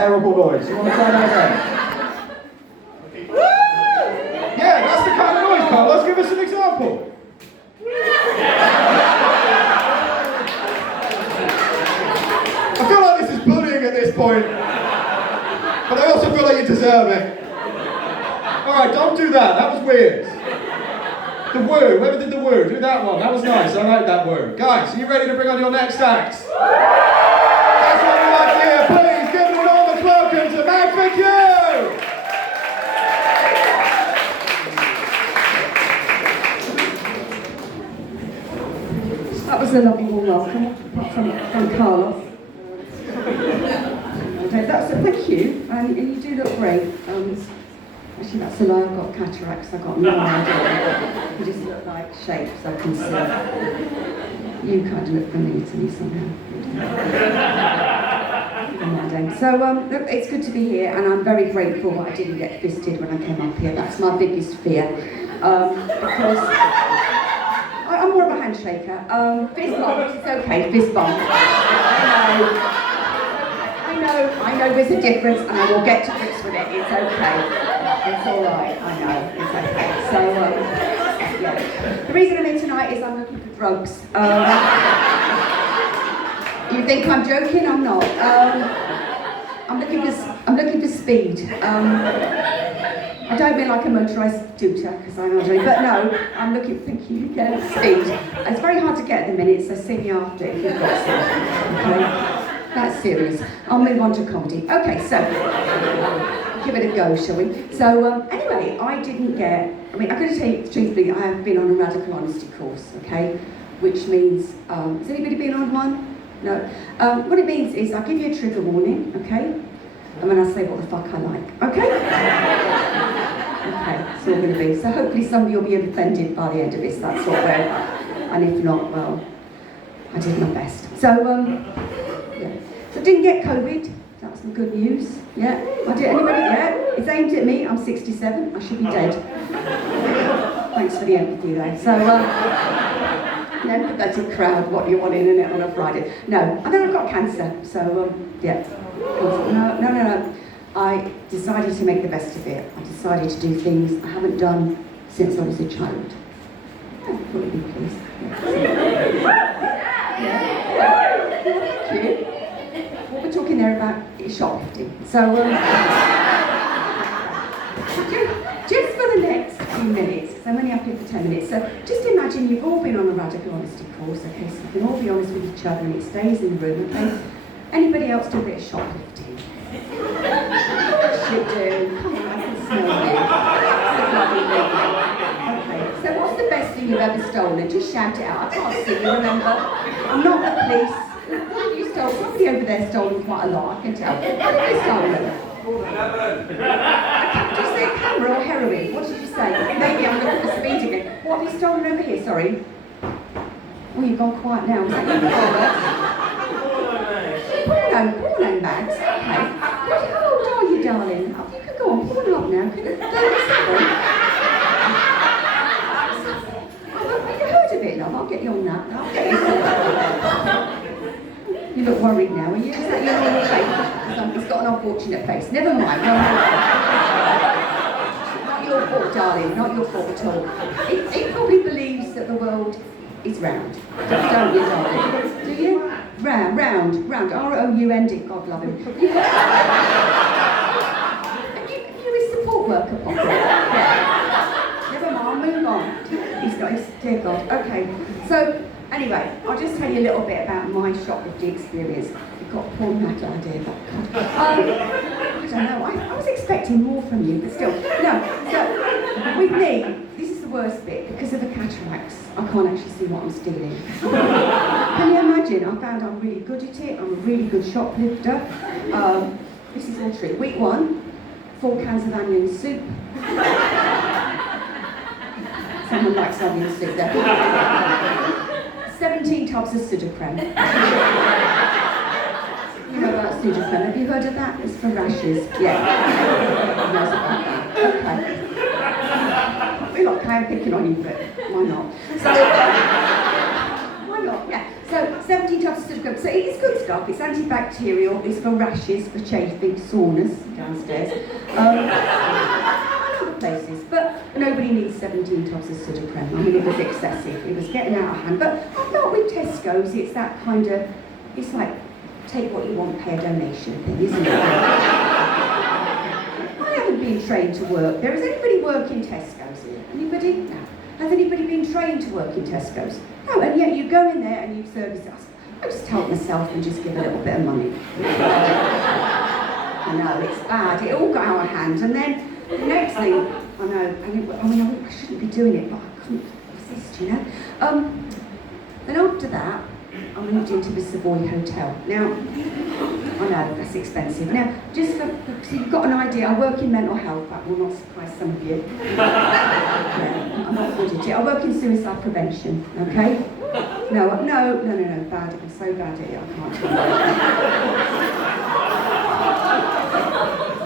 Terrible noise. You want to try that again? Yeah, that's the kind of noise, Carlos. Give us an example. I feel like this is bullying at this point. But I also feel like you deserve it. Alright, don't do that. That was weird. The word. Whoever did the word, do that one. That was nice. I like that word. Guys, are you ready to bring on your next act? That's what we like to hear. Please give an enormous welcome to Mag for Q! That was a lovely warm welcome from Carlos. Okay, thank you, and you do look great. Actually, that's a lie. I've got cataracts. I've got no idea. You just look like shapes I can see. You kind of look familiar to me somehow. So look, it's good to be here, and I'm very grateful that I didn't get fisted when I came up here. That's my biggest fear, because I'm more of a handshaker. Fist bump, it's okay. Fist bump. I know there's a difference, and I will get to grips with it. It's okay. It's all right. I know. It's okay. So, yeah. The reason I'm here tonight is I'm looking for drugs. You think I'm joking? I'm not. I'm looking for speed. I don't mean like a motorised scooter, because I'm not doing, but no, I'm looking, thank you, yeah, speed. It's very hard to get at the minute, so see me after if you've got some. Okay? That's serious. I'll move on to comedy. Okay, so, give it a go, shall we? So, anyway, I got to tell you truthfully, I have been on a radical honesty course, okay? Which means, has anybody been on one? No. What it means is I give you a trigger warning, okay? And then I say what the fuck I like, okay? Okay, it's all going to be. So hopefully somebody will be offended by the end of this, that's what we're, and if not, well, I did my best. So, yeah. So I didn't get COVID, that's some good news, yeah. I did, anybody, yeah? It's aimed at me, I'm 67, I should be dead. Thanks for the empathy there. So, no pathetic crowd, what do you want in it on a Friday? No, and then I've got cancer, so, yeah. No. I decided to make the best of it. I decided to do things I haven't done since I was a child. Oh, put me, please. Yeah. Thank you. What we're talking there about is shoplifting. So, just for the next few minutes, because I'm only up here for 10 minutes, so just imagine you've all been on a radical honesty course, okay, so you can all be honest with each other and it stays in the room, okay? Anybody else do a bit of shoplifting? Of course you do. Come on, I can smell you. Okay, so what's the best thing you've ever stolen? Just shout it out. I can't see you, remember? I'm not the police. What have you stolen? Somebody over there stolen quite a lot, I can tell. What have you stolen? Did you say camera or heroin? What did you say? Maybe I'm looking for speed again. What have you stolen over here? Sorry. Oh, you've gone quiet now. Was that you, Carlos? Porno bags, okay. How old are you, darling? Oh, you could go on, pull up now. 37? Have you heard of it, love? I'll get you on that. I'll get you. You look worried now, are you? Is that your normal face? He's got an unfortunate face. Never mind. No. Not your fault, darling. Not your fault at all. He probably believes that the world is round. Don't you, darling? Do you? Round. R-O-U-N-D, God love him. And you his support worker pocket. Yeah. Never mind, move on. He's got his, dear God. Okay, so anyway, I'll just tell you a little bit about my shoplifting experience. You've got a pornmags idea, but God. I don't know, I was expecting more from you, but still. No, so with me, this is the worst bit, because of the cataracts, I can't actually see what I'm stealing. Can you imagine? I found I'm really good at it, I'm a really good shoplifter. This is all true. Week 1, 4 cans of onion soup. Someone likes onion soup there. 17 tubs of Sudocrem. You know about Sudocrem, have you heard of that? It's for rashes. Yeah. Who knows about that? Okay. We're not picking on you, but why not? So, why not? Yeah. So 17 tubs of sodium cream. So it's good stuff. It's antibacterial. It's for rashes, for chafing, soreness downstairs. And other places. But nobody needs 17 tubs of sodium cream. I mean, it was excessive. It was getting out of hand. But I thought with Tesco's, it's that kind of, it's like, take what you want, pay a donation thing, isn't it? I haven't been trained to work there. Has anybody worked in Tesco's here? Anybody? No. Has anybody been trained to work in Tesco's? No, and yet you go in there and you service us. I just help myself and just give a little bit of money. I know, it's bad. It all got out of hand. And then the next thing, I know, and I shouldn't be doing it, but I couldn't resist, you know. Then after that, I moved into the Savoy Hotel. Now, I know, that's expensive. Now, just so you've got an idea, I work in mental health, that will not surprise some of you. Yeah, I'm not good at it. I work in suicide prevention, okay? No, bad. I'm so bad at it, I can't do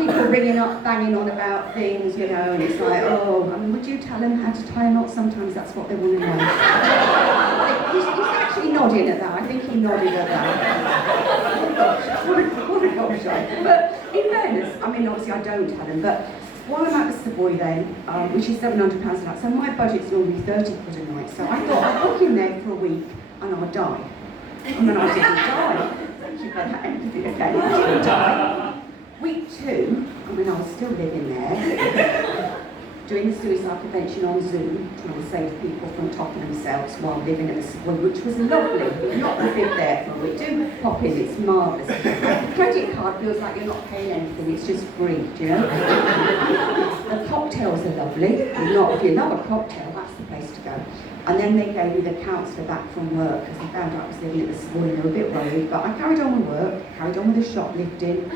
it. People ringing up, banging on about things, you know, and it's like, oh, I mean, would you tell them how to tie a knot? Sometimes that's what they want to know. He's actually nodding at that. I think he nodded at that. What a gosh. But in fairness, I mean, obviously I don't tell them, but while I'm at the Savoy then, which is £700 a night, so my budget's normally 30 quid a night, so I thought I'd book in there for a week and I'd die. And then I didn't die. Thank you for that empathy again. I didn't die. Week 2, I mean, I was still living there, doing the suicide prevention on Zoom, trying to save people from topping themselves while living at the Savoy, which was lovely. Not to live there for a week. Do pop in, it's marvellous. The credit card feels like you're not paying anything, it's just free, do you know? The cocktails are lovely. If you love a cocktail, that's the place to go. And then they gave me the counsellor back from work because they found out I was living at the Savoy and they were a bit worried. But I carried on with work, carried on with the shoplifting,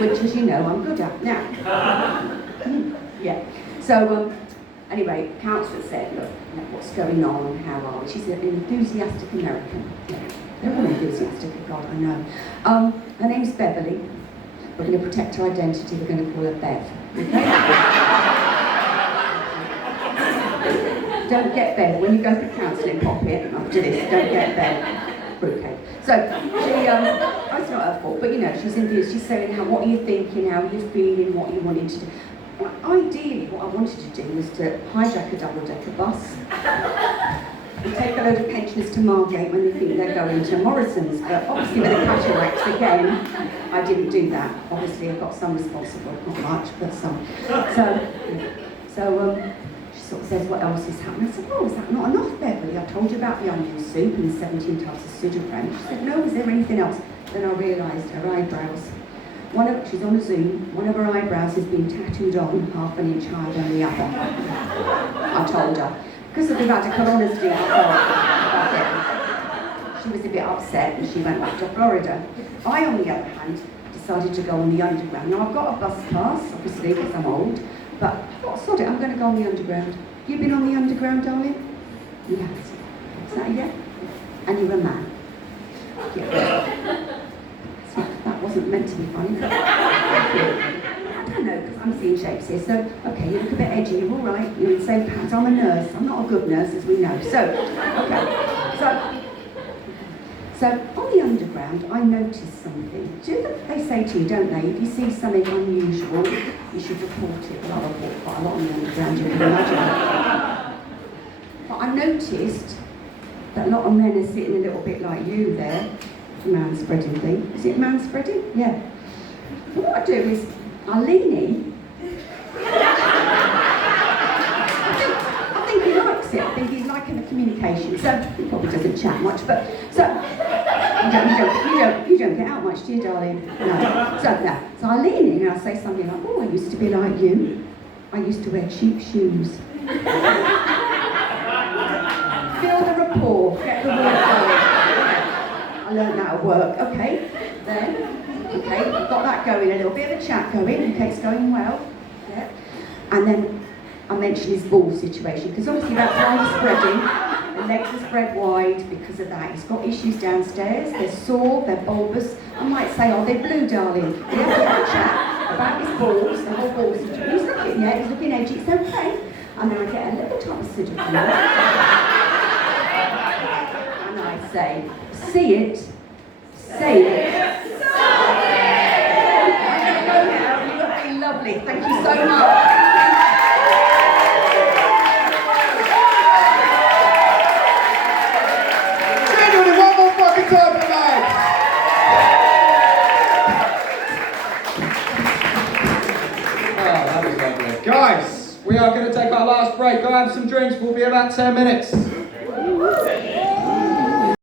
which, as you know, I'm good at now. Yeah. So, anyway, counsellor said, look, what's going on, how are we? She's an enthusiastic American. Yeah, they're all enthusiastic, God, I know. Her name's Beverly. We're going to protect her identity, we're going to call her Bev. Okay? Don't get Bev. When you go for counselling, pop it after this. Don't get Bev. Fruitcake. So, she, it's not her fault, but you know, she's enthused. She's saying, what are you thinking, how are you feeling, what are you wanting to do? Well, ideally, what I wanted to do was to hijack a double-decker bus and take a load of pensioners to Margate when they think they're going to Morrison's. But obviously, with the cataracts again, I didn't do that. Obviously, I've got some responsible, not much, but some. So, she sort of says, what else is happening? I said, oh, is that not enough, Beverly? I told you about the onion soup and 17 tubs of pseudo-cream. She said, no, is there anything else? Then I realised her eyebrows. She's on a Zoom, one of her eyebrows has been tattooed on half an inch higher than the other. I told her. Because of the radical honesty I thought about it. She was a bit upset and she went back to Florida. I, on the other hand, decided to go on the underground. Now, I've got a bus pass, obviously, because I'm old, but I thought, sod it, I'm going to go on the underground. You been on the underground, darling? You have. Is that a yeah? And you're a man. Yeah. That wasn't meant to be funny. I don't know, because I'm seeing shapes here. So, okay, you look a bit edgy, you're all right. You're in the same patch. I'm a nurse. I'm not a good nurse, as we know. So, okay. So on the underground, I noticed something. They say to you, don't they, if you see something unusual, you should report it. Well, I report quite a lot on the underground, you can imagine. But I noticed that a lot of men are sitting a little bit like you there. Man spreading thing. Is it man spreading? Yeah. So what I do is I lean in. I think he likes it. I think he's liking the communication. So he probably doesn't chat much, but so you don't get out much, do you, darling? No. So I lean in and I say something like, oh, I used to be like you. I used to wear cheap shoes. Feel the rapport. Get the word going. I learned that at work. Okay, then, okay, we've got that going, a little bit of a chat going, okay, it's going well. Yeah. And then I mentioned his ball situation, because obviously that's why he's spreading. The legs are spread wide because of that. He's got issues downstairs, they're sore, they're bulbous. I might say, oh, they're blue, darling. We have to have a chat about his balls, the whole ball situation. He's looking, yeah, he's looking edgy, it's okay. And then I get a little type of sort of say. See it, say it. Okay, lovely. Thank you so much. Genuinely, one more fucking time for Mags. Oh, that was lovely. Guys, we are going to take our last break. Go have some drinks. We'll be about 10 minutes.